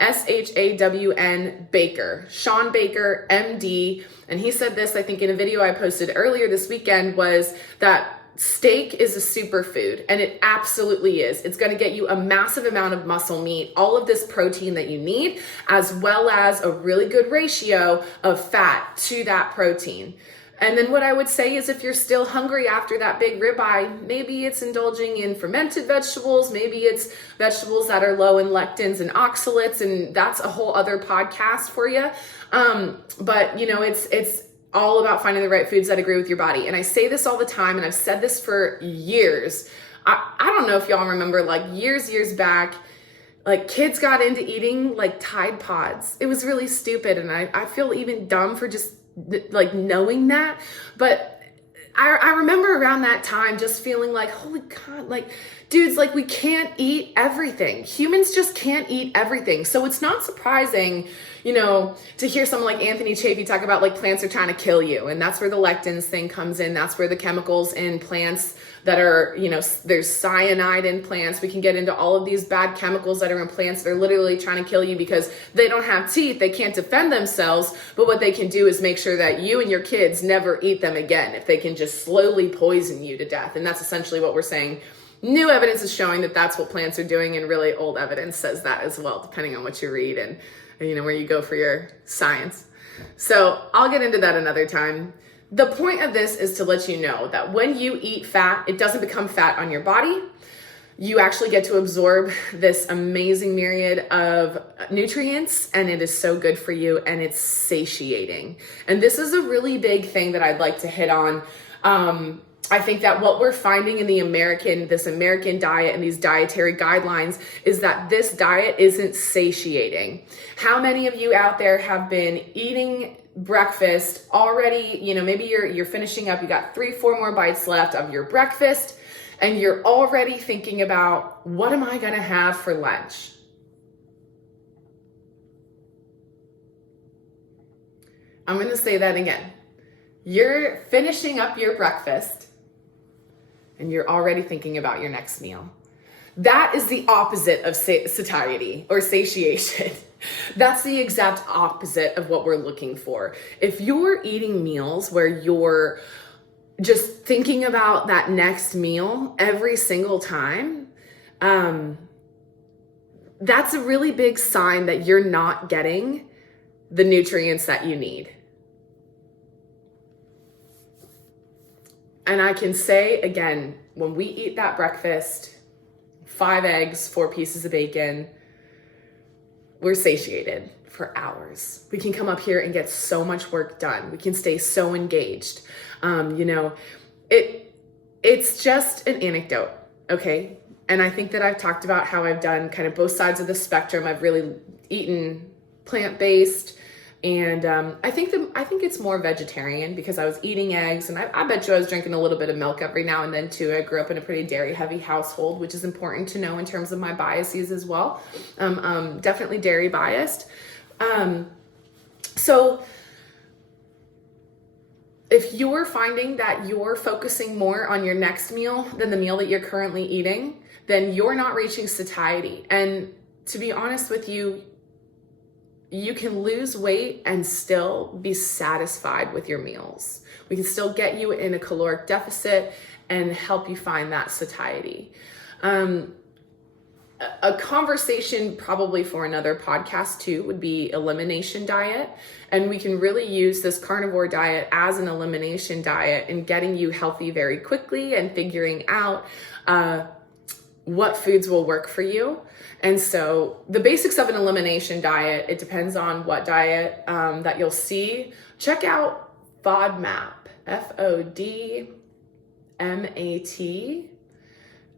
Baker, Shawn Baker, MD. And he said this, I think in a video I posted earlier this weekend, was that steak is a superfood, and it absolutely is. It's going to get you a massive amount of muscle meat, all of this protein that you need, as well as a really good ratio of fat to that protein. And then what I would say is, if you're still hungry after that big ribeye, maybe it's indulging in fermented vegetables, maybe it's vegetables that are low in lectins and oxalates, and that's a whole other podcast for you. But you know, it's all about finding the right foods that agree with your body. And I say this all the time, and I've said this for years. I don't know if y'all remember, like years back, like kids got into eating like Tide Pods. It was really stupid, and I feel even dumb for just like knowing that. But I remember around that time just feeling like, holy God, like dudes, like we can't eat everything. Humans just can't eat everything. So it's not surprising, you know, to hear someone like Anthony Chafee talk about like plants are trying to kill you. And that's where the lectins thing comes in. That's where the chemicals in plants that are, you know, there's cyanide in plants. We can get into all of these bad chemicals that are in plants that are literally trying to kill you because they don't have teeth. They can't defend themselves. But what they can do is make sure that you and your kids never eat them again if they can just slowly poison you to death. And that's essentially what we're saying. New evidence is showing that that's what plants are doing, and really old evidence says that as well, depending on what you read and you know, where you go for your science. So I'll get into that another time. The point of this is to let you know that when you eat fat, it doesn't become fat on your body. You actually get to absorb this amazing myriad of nutrients, and it is so good for you, and it's satiating. And this is a really big thing that I'd like to hit on. I think that what we're finding in this American diet and these dietary guidelines is that this diet isn't satiating. How many of you out there have been eating breakfast already? You know, maybe you're finishing up, you got 3-4 more bites left of your breakfast, and you're already thinking about, what am I gonna have for lunch? I'm gonna say that again. You're finishing up your breakfast, and you're already thinking about your next meal. That is the opposite of satiety or satiation. That's the exact opposite of what we're looking for. If you're eating meals where you're just thinking about that next meal every single time, that's a really big sign that you're not getting the nutrients that you need. And I can say again, when we eat that breakfast, 5 eggs, 4 pieces of bacon, we're satiated for hours. We can come up here and get so much work done. We can stay so engaged. You know, it's just an anecdote, okay? And I think that I've talked about how I've done kind of both sides of the spectrum. I've really eaten plant-based, and I think it's more vegetarian because I was eating eggs, and I bet you I was drinking a little bit of milk every now and then too. I grew up in a pretty dairy-heavy household, which is important to know in terms of my biases as well. Definitely dairy biased. So if you're finding that you're focusing more on your next meal than the meal that you're currently eating, then you're not reaching satiety. And to be honest with you, you can lose weight and still be satisfied with your meals. We can still get you in a caloric deficit and help you find that satiety. A conversation probably for another podcast too would be elimination diet. And we can really use this carnivore diet as an elimination diet in getting you healthy very quickly and figuring out what foods will work for you. And so the basics of an elimination diet, it depends on what diet that you'll see. Check out FODMAP, FODMAT.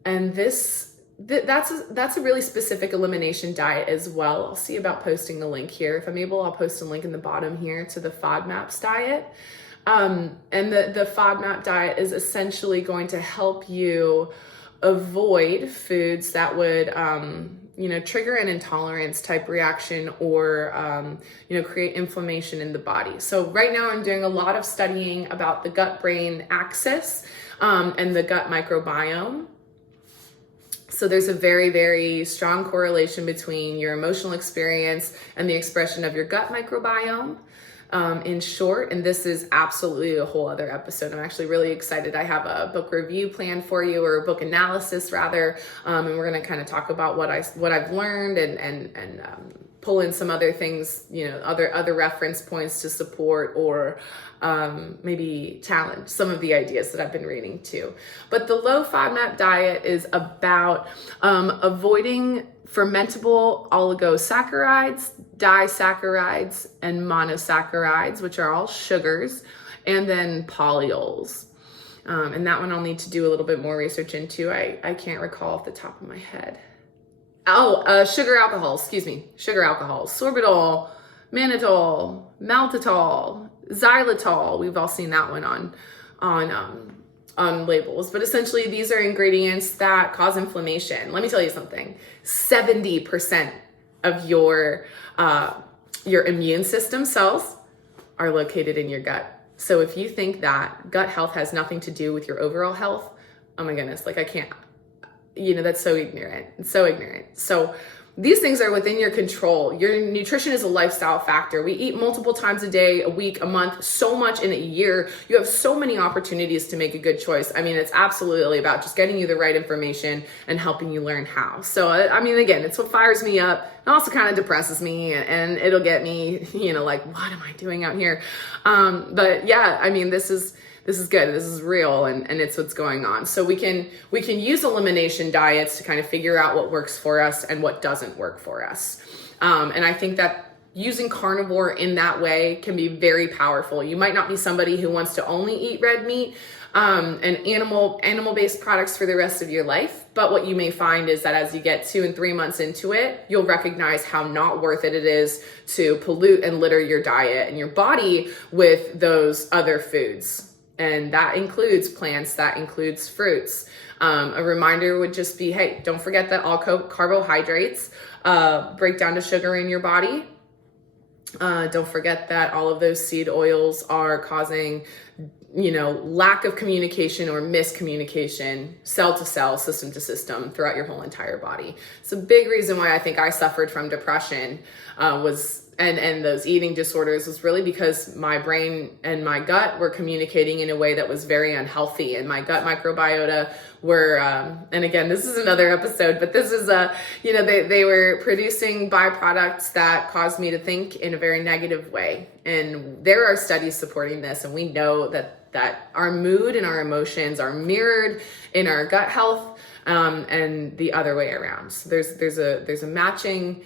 And that's a really specific elimination diet as well. I'll see about posting the link here. If I'm able, I'll post a link in the bottom here to the FODMAPs diet. And the FODMAP diet is essentially going to help you avoid foods that would trigger an intolerance type reaction or, create inflammation in the body. So right now I'm doing a lot of studying about the gut-brain axis and the gut microbiome. So there's a very, very strong correlation between your emotional experience and the expression of your gut microbiome. In short, and this is absolutely a whole other episode. I'm actually really excited. I have a book review planned for you, or a book analysis rather, and we're going to kind of talk about what I've learned and pull in some other things, other reference points to support or maybe challenge some of the ideas that I've been reading too. But the low FODMAP diet is about avoiding fermentable oligosaccharides, disaccharides, and monosaccharides, which are all sugars, and then polyols. And that one I'll need to do a little bit more research into. I can't recall off the top of my head. Sugar alcohols, sorbitol, mannitol, maltitol, xylitol. We've all seen that one on labels, but essentially these are ingredients that cause inflammation. Let me tell you something. 70% of your immune system cells are located in your gut. So if you think that gut health has nothing to do with your overall health, oh my goodness, I can't, that's so ignorant. It's so ignorant. So these things are within your control. Your nutrition is a lifestyle factor. We eat multiple times a day, a week, a month, so much in a year. You have so many opportunities to make a good choice. It's absolutely about just getting you the right information and helping you learn how. So, again, it's what fires me up. It also kind of depresses me and it'll get me, what am I doing out here? But yeah, this is good. This is real and it's what's going on. So we can use elimination diets to kind of figure out what works for us and what doesn't work for us. And I think that using carnivore in that way can be very powerful. You might not be somebody who wants to only eat red meat and animal-based products for the rest of your life. But what you may find is that as you get 2 and 3 months into it, you'll recognize how not worth it is to pollute and litter your diet and your body with those other foods. And that includes plants, that includes fruits. A reminder would just be, hey, don't forget that all carbohydrates break down to sugar in your body. Don't forget that all of those seed oils are causing, lack of communication or miscommunication, cell to cell, system to system throughout your whole entire body. It's a big reason why I think I suffered from depression and those eating disorders was really because my brain and my gut were communicating in a way that was very unhealthy, and my gut microbiota were, and again, this is another episode, but this is they were producing byproducts that caused me to think in a very negative way. And there are studies supporting this, and we know that our mood and our emotions are mirrored in our gut health, and the other way around. So there's a matching,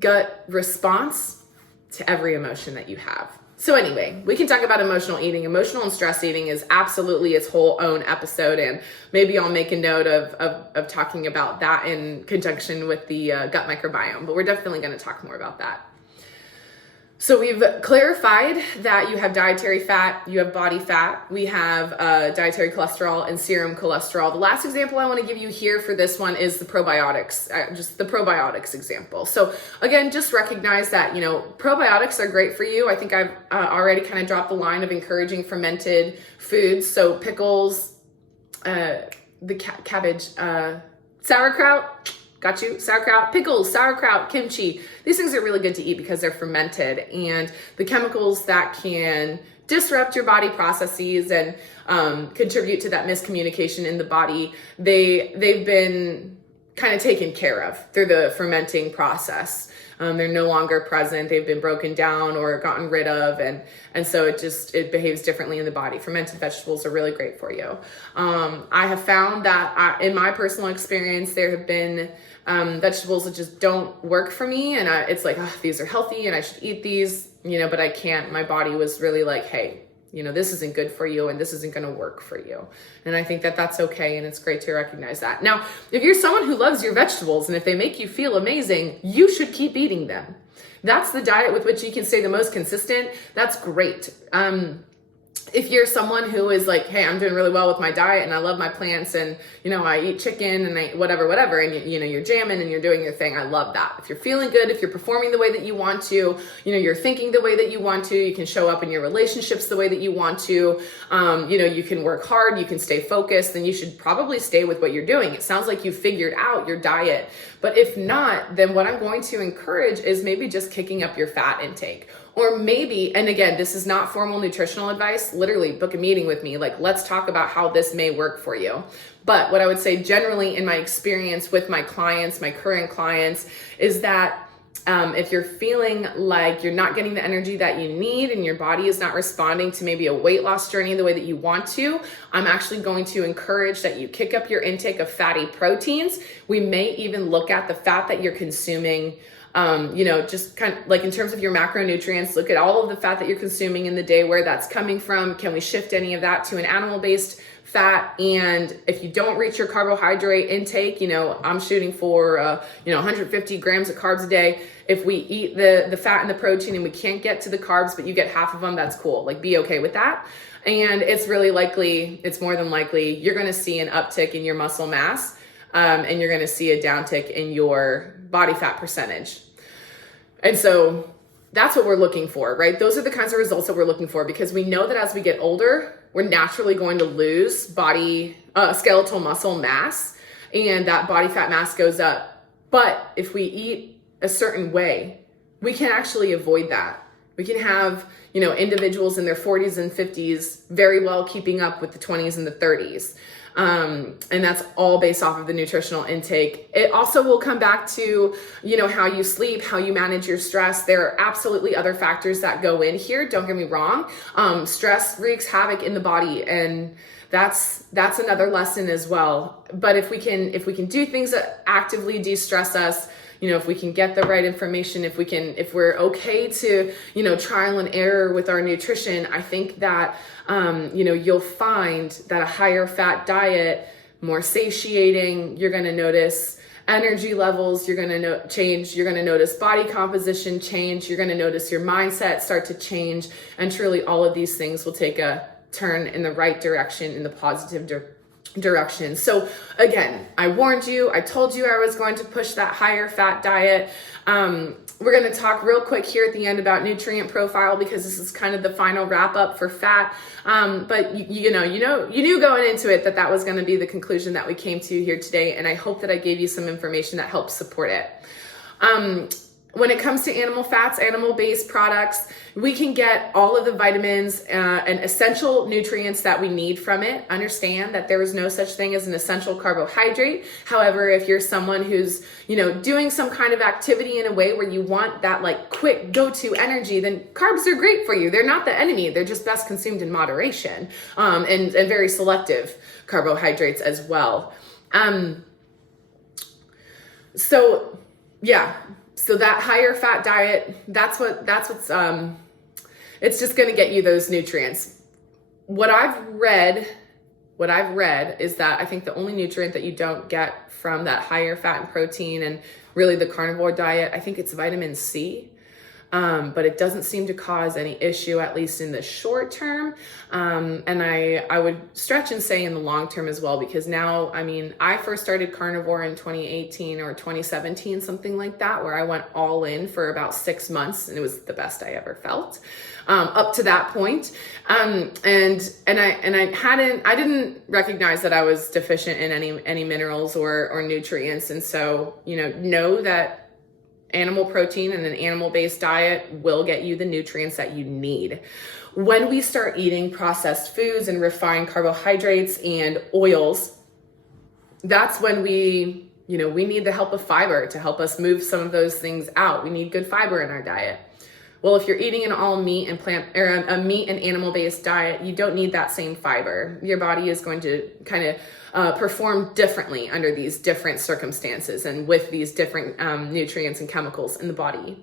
gut response to every emotion that you have. So anyway, we can talk about emotional eating. Emotional and stress eating is absolutely its whole own episode, and maybe I'll make a note of talking about that in conjunction with the gut microbiome, but we're definitely going to talk more about that. So we've clarified that you have dietary fat, you have body fat, we have dietary cholesterol and serum cholesterol. The last example I want to give you here for this one is the probiotics, just the probiotics example. So again, just recognize that, probiotics are great for you. I think I've already kind of dropped the line of encouraging fermented foods. So pickles, the cabbage, sauerkraut, got you, sauerkraut, pickles, sauerkraut, kimchi. These things are really good to eat because they're fermented, and the chemicals that can disrupt your body processes and contribute to that miscommunication in the body, they've been kind of taken care of through the fermenting process. They're no longer present. They've been broken down or gotten rid of. And so it behaves differently in the body. Fermented vegetables are really great for you. I have found that in my personal experience, there have been vegetables that just don't work for me. And it's like, these are healthy and I should eat these, but I can't. My body was really like, hey, this isn't good for you and this isn't going to work for you. And I think that that's okay. And it's great to recognize that. Now, if you're someone who loves your vegetables and if they make you feel amazing, you should keep eating them. That's the diet with which you can stay the most consistent. That's great. if you're someone who is like, hey, I'm doing really well with my diet and I love my plants and, I eat chicken and I whatever, and you're jamming and you're doing your thing, I love that. If you're feeling good, if you're performing the way that you want to, you're thinking the way that you want to, you can show up in your relationships the way that you want to, you can work hard, you can stay focused, then you should probably stay with what you're doing. It sounds like you figured out your diet. But if not, then what I'm going to encourage is maybe just kicking up your fat intake. Or maybe, and again, this is not formal nutritional advice, literally book a meeting with me. Like, let's talk about how this may work for you. But what I would say generally in my experience with my clients, my current clients, is that if you're feeling like you're not getting the energy that you need and your body is not responding to maybe a weight loss journey the way that you want to, I'm actually going to encourage that you kick up your intake of fatty proteins. We may even look at the fat that you're consuming. Just kind of like in terms of your macronutrients, look at all of the fat that you're consuming in the day, where that's coming from. Can we shift any of that to an animal-based fat? And if you don't reach your carbohydrate intake, I'm shooting for, 150 grams of carbs a day. If we eat the fat and the protein and we can't get to the carbs, but you get half of them, that's cool. Like, be okay with that. And it's more than likely, you're going to see an uptick in your muscle mass. And you're going to see a downtick in your body fat percentage. And so that's what we're looking for, right? Those are the kinds of results that we're looking for, because we know that as we get older, we're naturally going to lose skeletal muscle mass, and that body fat mass goes up. But if we eat a certain way, we can actually avoid that. We can have, individuals in their 40s and 50s very well keeping up with the 20s and the 30s. And that's all based off of the nutritional intake. It also will come back to, how you sleep, how you manage your stress. There are absolutely other factors that go in here. Don't get me wrong. Stress wreaks havoc in the body, and that's another lesson as well. But if we can do things that actively de-stress us, if we can get the right information, if we're okay to, trial and error with our nutrition, I think that, you'll find that a higher fat diet, more satiating, you're going to notice energy levels, you're going to change, you're going to notice body composition change, you're going to notice your mindset start to change, and truly all of these things will take a turn in the right direction, in the positive direction. So again, I warned you, I told you I was going to push that higher fat diet. We're going to talk real quick here at the end about nutrient profile, because this is kind of the final wrap up for fat. But you knew going into it that was going to be the conclusion that we came to here today. And I hope that I gave you some information that helps support it. When it comes to animal fats, animal-based products, we can get all of the vitamins and essential nutrients that we need from it. Understand that there is no such thing as an essential carbohydrate. However, if you're someone who's, doing some kind of activity in a way where you want that like quick go-to energy, then carbs are great for you. They're not the enemy. They're just best consumed in moderation, and very selective carbohydrates as well. So that higher fat diet, that's what's it's just going to get you those nutrients. What I've read is that I think the only nutrient that you don't get from that higher fat and protein and really the carnivore diet, I think it's vitamin C. But it doesn't seem to cause any issue, at least in the short term. And I would stretch and say in the long term as well, because now, I first started carnivore in 2018 or 2017, something like that, where I went all in for about 6 months, and it was the best I ever felt, up to that point. And I didn't recognize that I was deficient in any minerals or nutrients. And so, know that animal protein and an animal-based diet will get you the nutrients that you need. When we start eating processed foods and refined carbohydrates and oils, that's when we need the help of fiber to help us move some of those things out. We need good fiber in our diet. Well, if you're eating an all meat and a meat and animal-based diet, you don't need that same fiber. Your body is going to kind of perform differently under these different circumstances and with these different nutrients and chemicals in the body.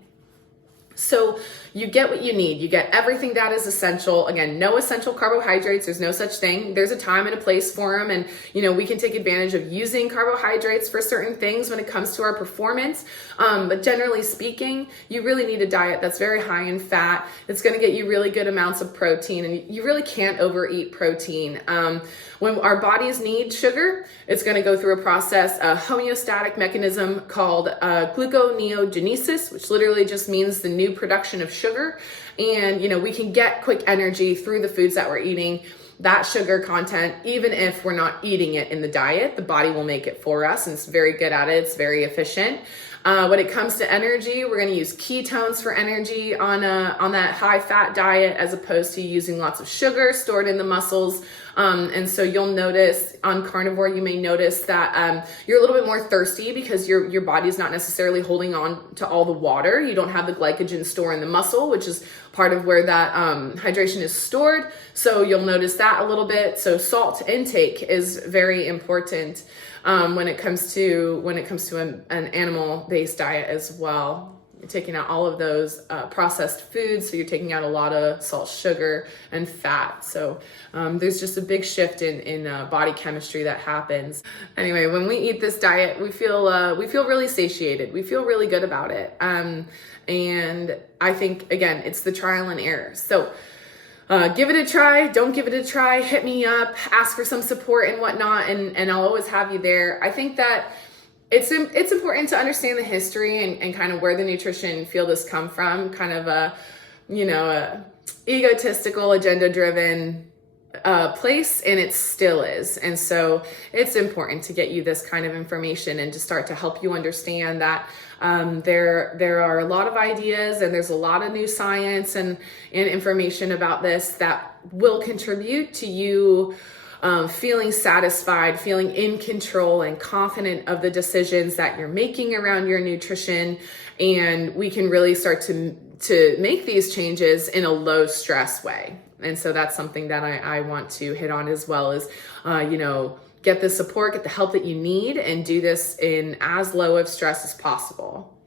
So you get what you need. You get everything that is essential. Again, no essential carbohydrates. There's no such thing. There's a time and a place for them. And, we can take advantage of using carbohydrates for certain things when it comes to our performance. But generally speaking, you really need a diet that's very high in fat. It's going to get you really good amounts of protein, and you really can't overeat protein. When our bodies need sugar, it's going to go through a process, a homeostatic mechanism called gluconeogenesis, which literally just means the new production of sugar. And, we can get quick energy through the foods that we're eating. That sugar content, even if we're not eating it in the diet, the body will make it for us, and it's very good at it. It's very efficient. When it comes to energy, we're going to use ketones for energy on that high fat diet, as opposed to using lots of sugar stored in the muscles. And so you'll notice on carnivore, you may notice that you're a little bit more thirsty because your body's not necessarily holding on to all the water. You don't have the glycogen store in the muscle, which is part of where that hydration is stored. So you'll notice that a little bit. So salt intake is very important when it comes to an animal-based diet as well. You're taking out all of those processed foods, so you're taking out a lot of salt, sugar, and fat. So there's just a big shift in body chemistry that happens. Anyway, when we eat this diet, we feel really satiated. We feel really good about it. And I think, again, it's the trial and error. So give it a try. Don't give it a try. Hit me up. Ask for some support and whatnot, and I'll always have you there. I think that it's important to understand the history and kind of where the nutrition field has come from, kind of a egotistical, agenda-driven place, and it still is. And so it's important to get you this kind of information and to start to help you understand that there are a lot of ideas, and there's a lot of new science and information about this that will contribute to you feeling satisfied, feeling in control and confident of the decisions that you're making around your nutrition. And we can really start to make these changes in a low stress way. And so that's something that I want to hit on, as well as, get the support, get the help that you need, and do this in as low of stress as possible.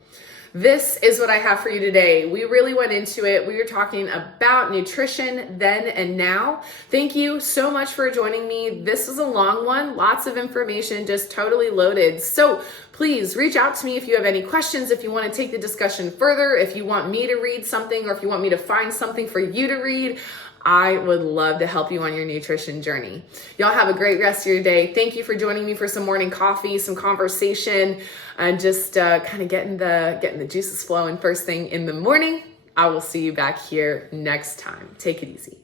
This is what I have for you today. We really went into it. We were talking about nutrition then and now. Thank you so much for joining me. This was a long one, lots of information, just totally loaded. So please reach out to me if you have any questions, if you want to take the discussion further, if you want me to read something, or if you want me to find something for you to read. I would love to help you on your nutrition journey. Y'all have a great rest of your day. Thank you for joining me for some morning coffee, some conversation, and just kind of getting the juices flowing first thing in the morning. I will see you back here next time. Take it easy.